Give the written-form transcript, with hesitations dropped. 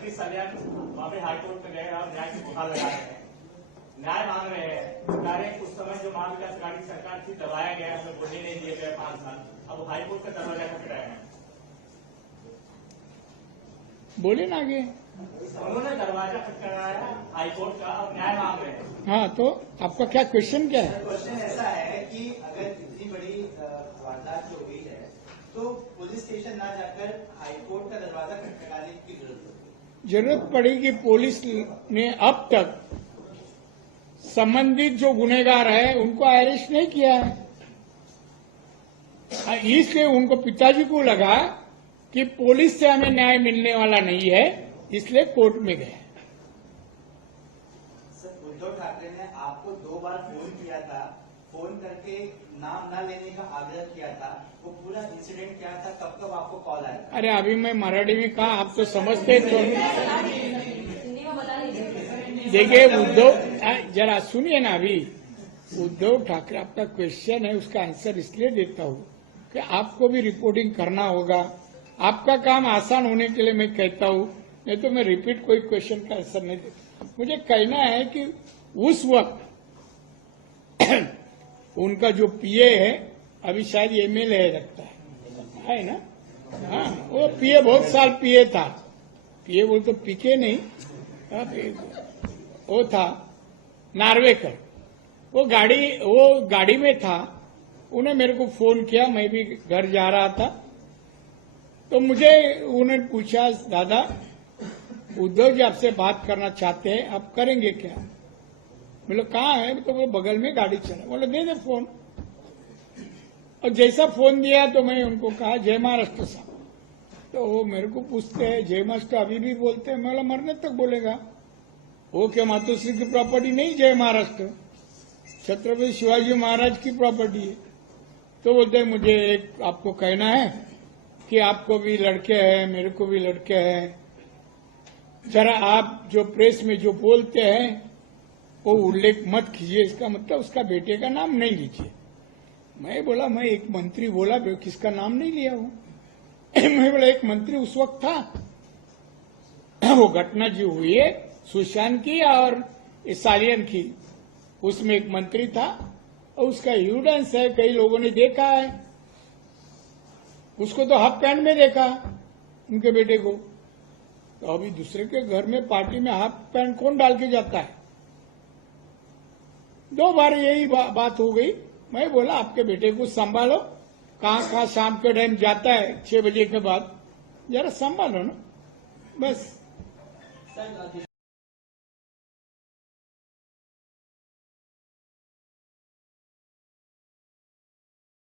सतीश सालियान वहाँ पे हाईकोर्ट में गए और न्याय की गुहार लगा रहे हैं, न्याय मांग रहे हैं। डायरेक्ट उस समय जो महाविकास अघाड़ी की सरकार थी दबाया गया, हमें बोलने नहीं दिए गए 5 साल, अब हाईकोर्ट का दरवाजा खटखटाया है। बोले ना आगे। उन्होंने दरवाजा खटखटाया हाईकोर्ट का, अब न्याय मांग रहे हैं। हाँ, तो आपका क्या क्वेश्चन क्या है? क्वेश्चन ऐसा है कि अगर इतनी बड़ी वारदात जो हुई है तो पुलिस स्टेशन ना जाकर हाईकोर्ट का दरवाजा खटखटाने की जरूरत पड़ेगी। पुलिस ने अब तक संबंधित जो गुनेगार है उनको अरेस्ट नहीं किया है, इसलिए उनको पिताजी को लगा कि पुलिस से हमें न्याय मिलने वाला नहीं है, इसलिए कोर्ट में गए। सर, उद्धव ठाकरे ने आपको 2 बार फोन किया था, फोन करके नाम न लेने का आग्रह किया था, वो पूरा इंसिडेंट क्या था, कब कब आपको कॉल आया? अरे अभी मैं मराठी में कहा, आप तो समझते तो। देखिए उद्धव, जरा सुनिए ना। अभी उद्धव ठाकरे, आपका क्वेश्चन है उसका आंसर इसलिए देता हूँ कि आपको भी रिपोर्टिंग करना होगा, आपका काम आसान होने के लिए मैं कहता हूँ, नहीं तो मैं रिपीट कोई क्वेश्चन का आंसर नहीं देता। मुझे कहना है कि उस वक्त उनका जो पीए है, अभी शायद एमएलए है लगता है ना? हाँ, वो पीए बहुत साल पीए था, पीए बोल तो पीके नहीं, वो था नार्वेकर। वो गाड़ी में था, उन्हें मेरे को फोन किया, मैं भी घर जा रहा था, तो मुझे उन्होंने पूछा, दादा उद्धव जी आपसे बात करना चाहते हैं, आप करेंगे क्या? बोले कहाँ है? तो वो बगल में गाड़ी चला। बोले दे दे फोन। और जैसा फोन दिया तो मैं उनको कहा जय महाराष्ट्र साहब। तो वो मेरे को पूछते हैं जय महाराष्ट्र अभी भी बोलते हैं? मैं बोला मरने तक बोलेगा। वो क्या मातोश्री की प्रॉपर्टी नहीं जय महाराष्ट्र, छत्रपति शिवाजी महाराज की प्रॉपर्टी है। तो बोलते हैं मुझे एक आपको कहना है कि आपको भी लड़के हैं, मेरे को भी लड़के हैं, जरा आप जो प्रेस में जो बोलते हैं वो उल्लेख मत कीजिए, इसका मतलब उसका बेटे का नाम नहीं लीजिए। मैं बोला मैं एक मंत्री बोला, किसका नाम नहीं लिया हूं। मैं बोला एक मंत्री उस वक्त था, वो घटना जो हुई है सुशांत की और सालियन की, उसमें एक मंत्री था और उसका एविडेंस है, कई लोगों ने देखा है उसको, तो हाफ पैंट में देखा उनके बेटे को। तो अभी दूसरे के घर में पार्टी में हाफ पैंट कौन डाल के जाता है? 2 बार यही बात हो गई। मैं बोला आपके बेटे को संभालो, कहाँ शाम के टाइम जाता है 6 बजे के बाद, जरा संभालो ना, बस।